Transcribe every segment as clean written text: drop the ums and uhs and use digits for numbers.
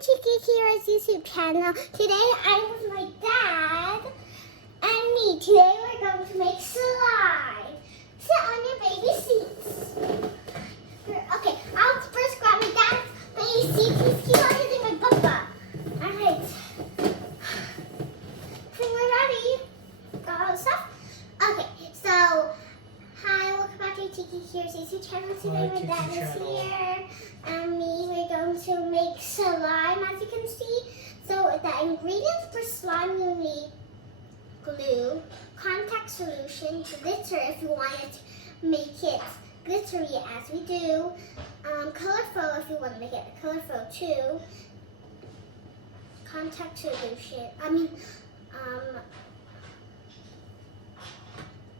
Keira's YouTube channel. Today I'm with my dad and me. Today we're going to make slime. Sit on your baby seats. Okay, I'll first grab my dad's baby seat. He's not hitting my bumper. Alright. We're ready. Got all the stuff? Okay, so hi, welcome back to Keira's YouTube channel. Today my dad is here. And me, we're going to make slime, as you can see. So the ingredients for slime, you need glue, contact solution, glitter if you want to make it glittery as we do, colorful if you want to make it colorful too, contact solution,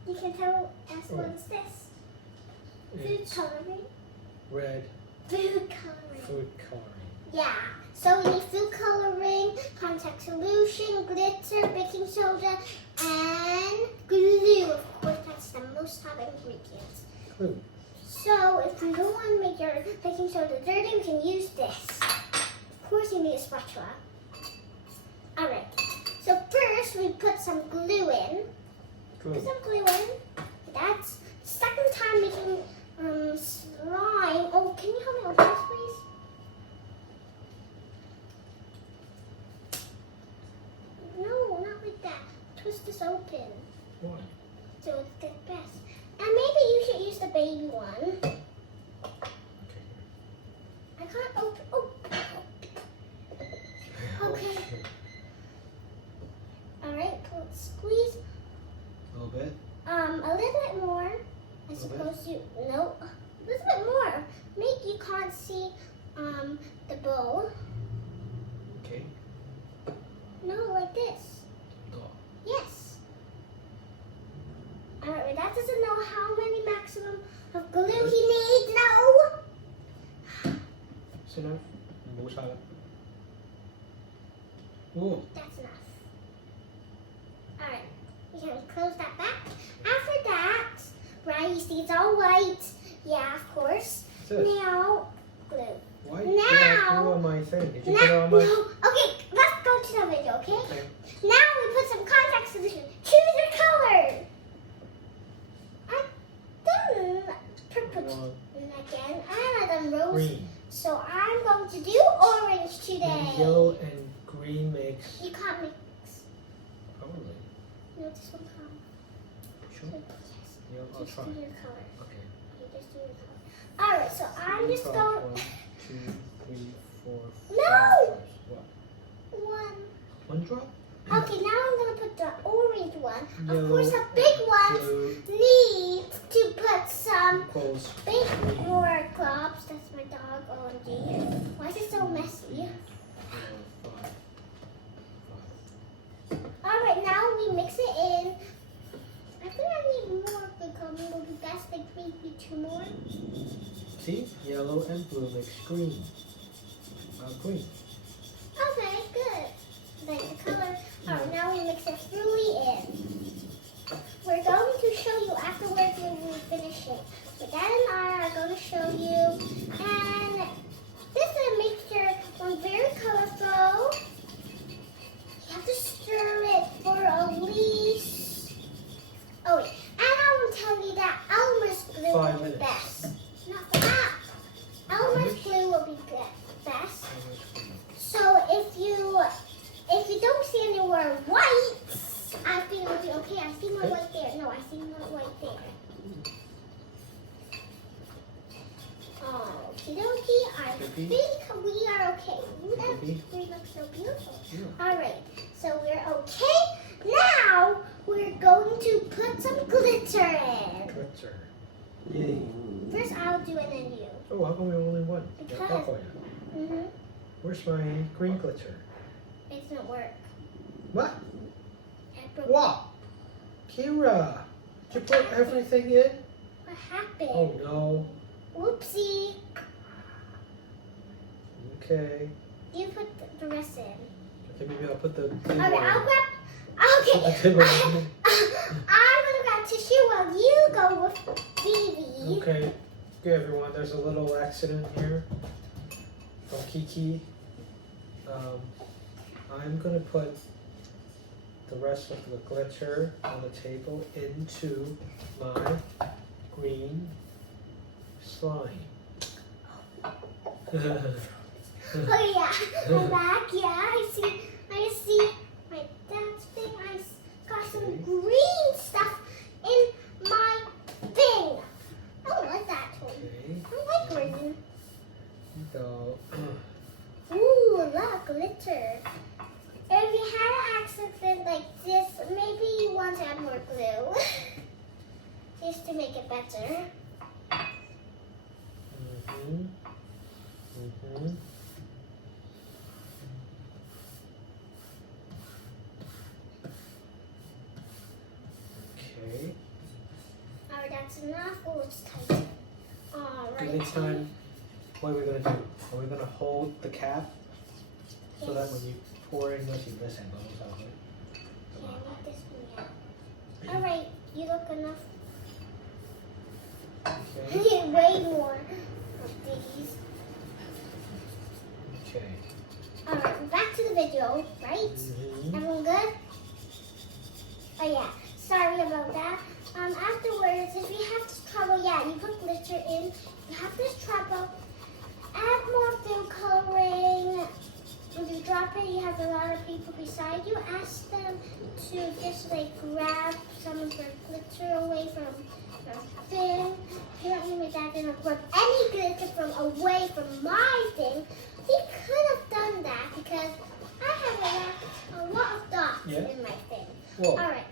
you can tell us what's this? Food coloring? Red. Food coloring. Food coloring. Yeah. So we need food coloring, contact solution, glitter, baking soda, and glue. Of course, that's the most top ingredients. Glue. So if you don't want to make your baking soda dirty, you can use this. Of course, you need a spatula. All right. So first, we put some glue in. Put some glue in. That's the second time making slime. Oh, can you help me open this, please? No, not like that. Twist this open. Why? So it's the best. And maybe you should use the baby one. Okay. I can't open. Oh. Okay. All right. Squeeze. A little bit. A little bit more. I suppose you. No. A little bit more. Make you can't see the bowl. Okay. No, like this. Go. Yes. Alright, my dad doesn't know how many maximum of glue he needs. No. That's enough.冇晒啦. Ooh. That's enough. Alright, we can close that back. After that, right, you see it's all white. Yeah, of course. Now, glue. Why did I glue on my thing? Did you put it on my... No. Okay, let's go to the video, okay? Now we put some contact solution. Choose your color. I've done purple again. I've done rose. Green. So I'm going to do orange today. And yellow and green makes... You can't mix. Probably. No, this one can't. Sure? Yes. Yeah, I'll Just try. do your color. Okay. Okay, just do your color. Alright, so I'm just going... 1, 2, 3, 4, 5, No! 6. What? One. One drop? Okay, now I'm going to put the orange one. Yellow, Of course, the big ones blue, need to put some equals big more globs. That's my dog, OMG. Why is it so messy? 4, 5. Alright, now we mix it in. I think I need more because it will be best like maybe 2 more. See? Yellow and blue makes green. Green. Okay, good. Like the color. Alright, now we mix it fully in. We're going to show you afterwards when we finish it. My dad and I are going to show you. And this is a mixture one very colorful. You have to stir it for at least. Oh wait, and I will tell you that Elmer's glue 5 will be minutes. best. Not for that. Elmer's glue will be best. So if you don't see anywhere white, I think it'll be okay. I see more white there. No, I see more white there. Okie dokie. I think we are okay. That we look so beautiful. Yeah. Alright, so we're okay. Now we're going to put some glitter in. Glitter. Yay. First I'll do it and then you. Oh, how come we only one? Because- Where's my green glitter? It doesn't work. What? I broke. What? Keira, did you put everything in? What happened? Oh no. Whoopsie. Okay. You put the rest in. Okay, maybe I'll put the table Alright, I'll in. grab. Okay. The table in. I'm gonna grab tissue while you go with Phoebe. Okay. Okay, everyone. There's a little accident here from Kiki. I'm gonna put the rest of the glitter on the table into my green slime. Oh yeah, I'm back. Yeah, I see my dad's thing. I got some green stuff in my thing. I don't like that toy. Okay. I like green. Go. Ooh, a lot of glitter. If you had an accident like this, maybe you want to add more glue. Just to make it better. Okay. Alright, that's enough. Oh, it's tight. Give me Alright. time. What are we gonna do? Are we gonna hold the cap so that when you pour in this, you miss and bubbles out, right? Yeah, not this one yet. Alright, you look enough. I Okay. need way more of these. Okay. Alright, back to the video, right? Everyone good? Oh yeah, sorry about that. Afterwards, if you have this trouble, yeah, you put glitter in. You have this trouble, add more food coloring. When you drop it, you have a lot of people beside you. Ask them to just like grab some of the glitter away from your thing. Apparently, my dad didn't grab any glitter from away from my thing. He could have done that because I have a lot of dots in my thing. Whoa. All right.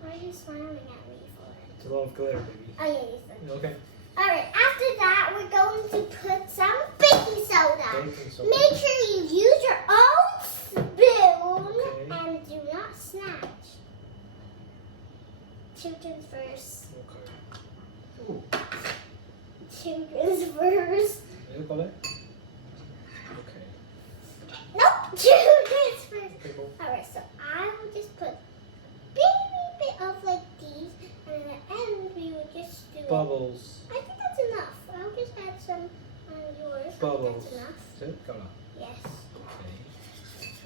Why are you smiling at me for? It's a lot of glitter, baby. Oh yeah, you said. Okay. All right. After that, we're going to put some baking soda. Baking soda. Make sure you use your own spoon and do not snatch. Children's first. Okay. Ooh. Children's first. You got it? Okay. Nope. Children's first. People. All right. So I will just put baby bit of like these, and at the end we will just do. Bubbles. I think that's enough. I'll just add some on yours. Bubbles. That's enough. Is it? Go on. Yes. Okay.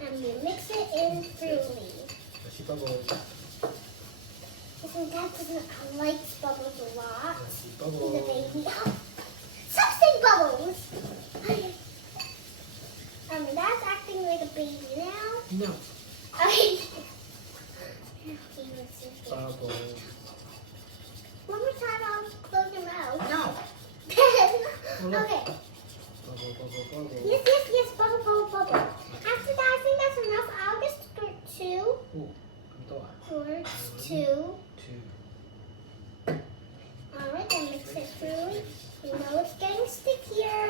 And you mix it in thoroughly. I see bubbles. Because Dad doesn't like bubbles a lot. I see He's bubbles. a baby. Stop saying bubbles! Dad's acting like a baby now. No. Okay. Bubbles. One more time, I'll close your mouth. No. Okay. Bubble, bubble, bubble. Yes, bubble, bubble. After that, I think that's enough. I'll just put two. Ooh, I'm Towards two. Two. Alright, then mix it through. You know it's getting stickier.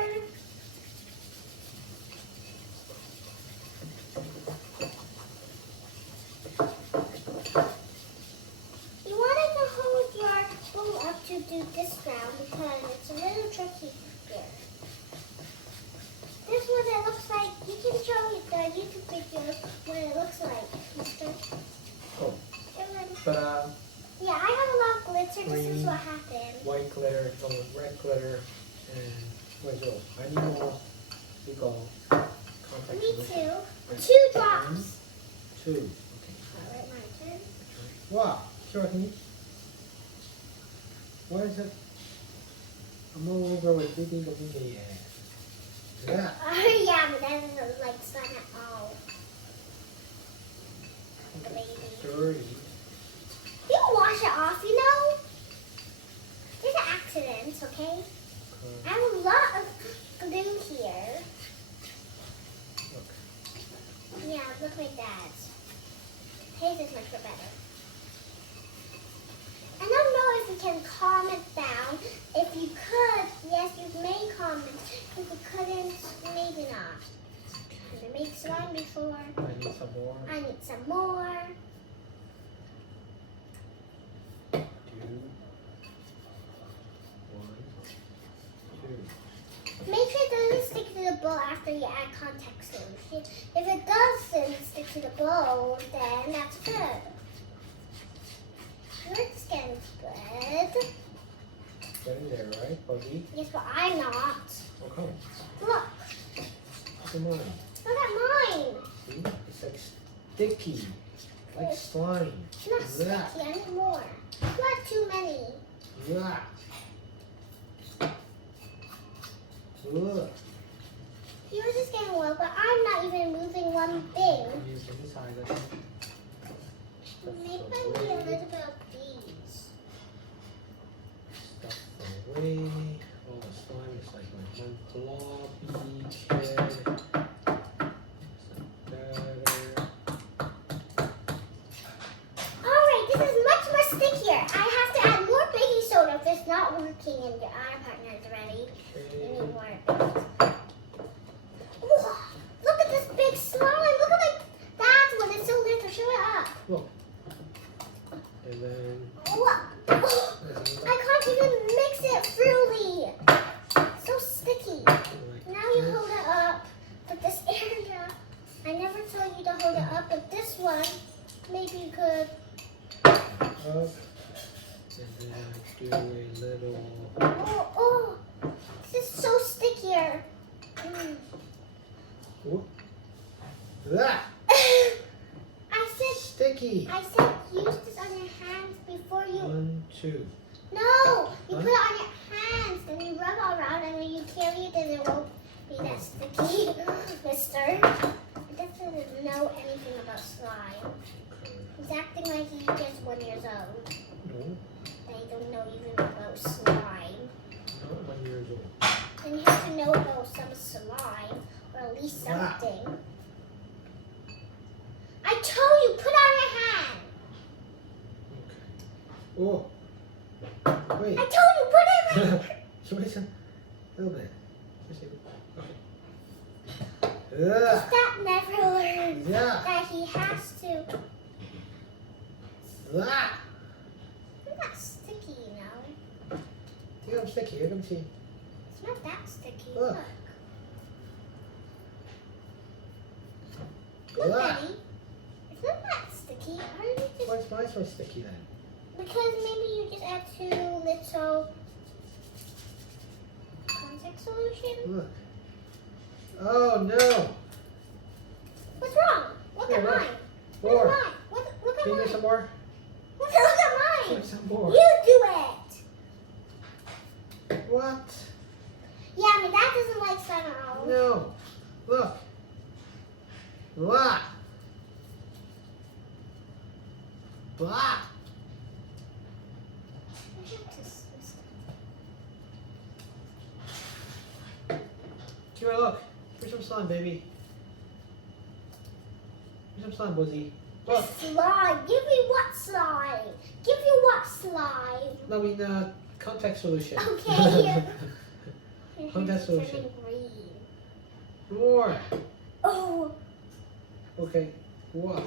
You want to hold your bowl up to do this round because it's a little tricky here. This is what it looks like. You can show me the YouTube video what it looks like, mister. Oh. Everyone. But Yeah, I have a lot of glitter. This is Green. what happened. white glitter, red glitter, and where's yours? I need more. You go. Contact Me solution. too. 2 drops. 2. Okay. Alright, my turn. 와, 시원하니? Why is it? I'm all over with baby looking at yeah. Oh yeah, but that doesn't like sun at all. The baby. Dirty. You can wash it off, you know? It's an accident, okay? I have a lot of glue here. Look. Yeah, look like that. His is much better. I don't know if you can comment down. If you could, yes, you may comment. If you couldn't, maybe not. Have you made slime before? I need some more. I need some more. 2. 1. 2. Make sure it doesn't stick to the bowl after you add contact solution. If it doesn't stick to the bowl, then that's good. Yours getting good. Get in there, right, Buggy? Yes, but I'm not. Okay. Look. Look at mine. Look at mine. See? It's like sticky. Like slime. It's not sticky. I need more. Not too many. Yeah. Ugh. Yours is getting low, but I'm not even moving one thing. Maybe I need a little bit of these. Stuff away. All the slime is like my one blobby kid. Alright, this is much more stickier. I have to add more baking soda if it's not working and your other partner is ready. You need more baking soda. Look at this big slime. Look at that one. It's so little. Show it up. Look. And then Whoa. I can't even mix it freely. So sticky. Now you hold it up with this area. I never told you to hold it up, but this one, maybe you could. up. And then I do a little. Oh, this is so stickier. Whoop. That. I said Sticky. use this on your hands before you. 1, 2. No, you put it on your hands and you rub all around and then you carry it and it won't be that sticky, mister. He doesn't know anything about slime. He's acting like he's just 1 year old. No, And he don't know even about slime. not 1 year old. And you have to know about some slime or at least something. I told you, put it on your hand. Okay. Oh. Wait. I told you, put it in my So wait a little bit. Just a bit. Okay. That never learns Yeah. that he has to. That. It's not sticky, you know. See, I'm sticky. Here, come see. It's not that sticky. Look. Look, Ah. Daddy. It's not that sticky. How did you just... Why is mine so sticky then? Because maybe you just add too little contact solution. Look. Oh no. What's wrong? Look Here, at look. mine. Look More. at mine. Look at Can you mine. get some more? Look at mine. Get some more. You do it. What? Yeah, I mean, that doesn't like slime at all. No. Look. Blah. Blah. I have to Keira, look. Here's some slime, baby. Here's some slime, Buzzy. Look. Slime. Give me what slime? Give you what slime? No, I mean, contact solution. Okay. Contact solution. Turning green. More. Oh, Okay. What?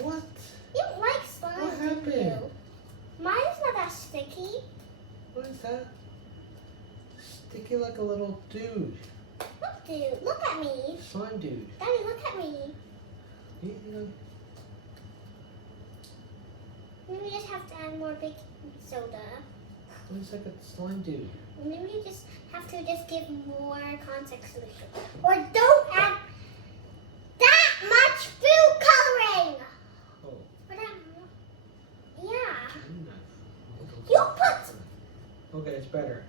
What? you don't like slime, What do happened? you? Mine's not that sticky. What is that? Sticky like a little dude. Look, dude. Look at me. Slime dude. Daddy, look at me. You know, Maybe we just have to add more baking soda. looks like a slime dude. Maybe you just have to just give more contact solution. Or don't add that much food coloring. Oh. Or that, yeah. Mm. You put. Okay, it's better.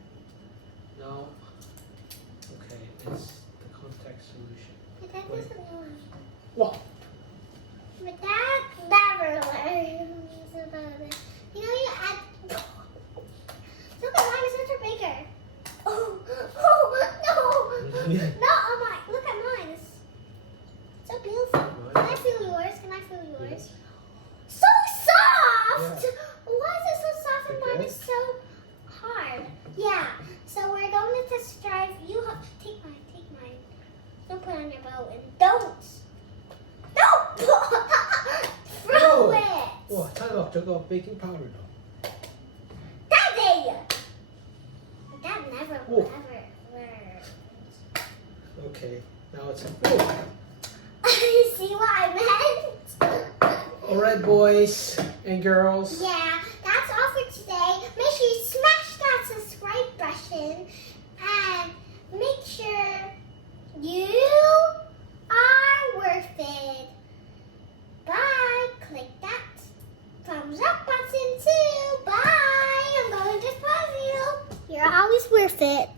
No. Okay, it's the contact solution. But that Wait. doesn't work. What? But that never learns about it. You know, you add. Look at mine is such a bigger. Oh, no. Not on mine. Look at mine. It's so beautiful. Can I feel yours? Can I feel yours? So soft! Yeah. Why is it so soft and mine Okay. is so hard? Yeah. So we're going to test drive. You have to take mine. Take mine. Don't put it on your boat and don't. Throw Oh. it. Oh, time off. Took off baking powder though. Daddy. That never Whoa. ever works. Okay, now it's a. Oh. You see what I meant? All right, boys and girls. Yeah, that's all for today. Make sure you smash that subscribe button and make sure you thumbs up button too. Bye. I'm going to pause you. You're always worth it.